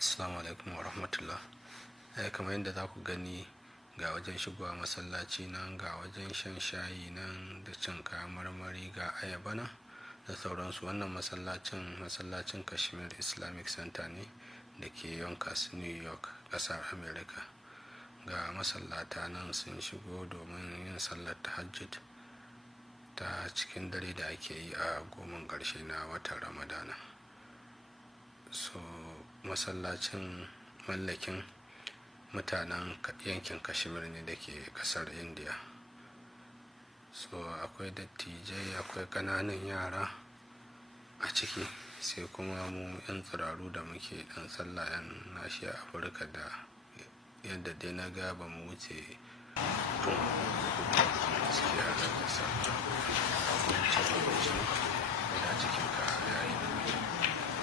Assalamu alaikum wa rahmatullah. Kamar yadda za ku gani ga wajen shigowa masallaci nan, ga wajen shan shayi nan da cin kayan marmari, ga ayaba nan da sauransu. Wannan masallacin Kashmir Islamic Center ne da ke Yonkers, New York, ƙasar America. Ga masallata nan sun shigo domin yin sallar tahajjud ta cikin dare da ake yi a goman ƙarshe na watan Ramadana. Masallacin mallakin mutanen yankin Kashmir ne da ke ƙasar India. Akwai dattijai, akwai ƙananan yara a ciki, sai kuma mu 'yan tsiraru da muke ɗan sallah 'yan nashi a Afirka, da yadda dai na ga ba mu wuce gaskiya da nisa da cikin ka yayi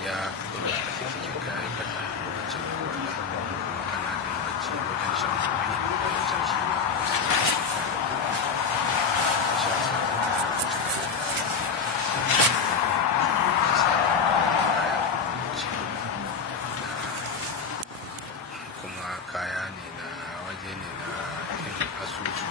ya buga a cikin ka ya kata lokacin da wanda kana jin bacci wajen shan kofi wajen shan shi ma kuma kaya ne na waje ne na yin asusu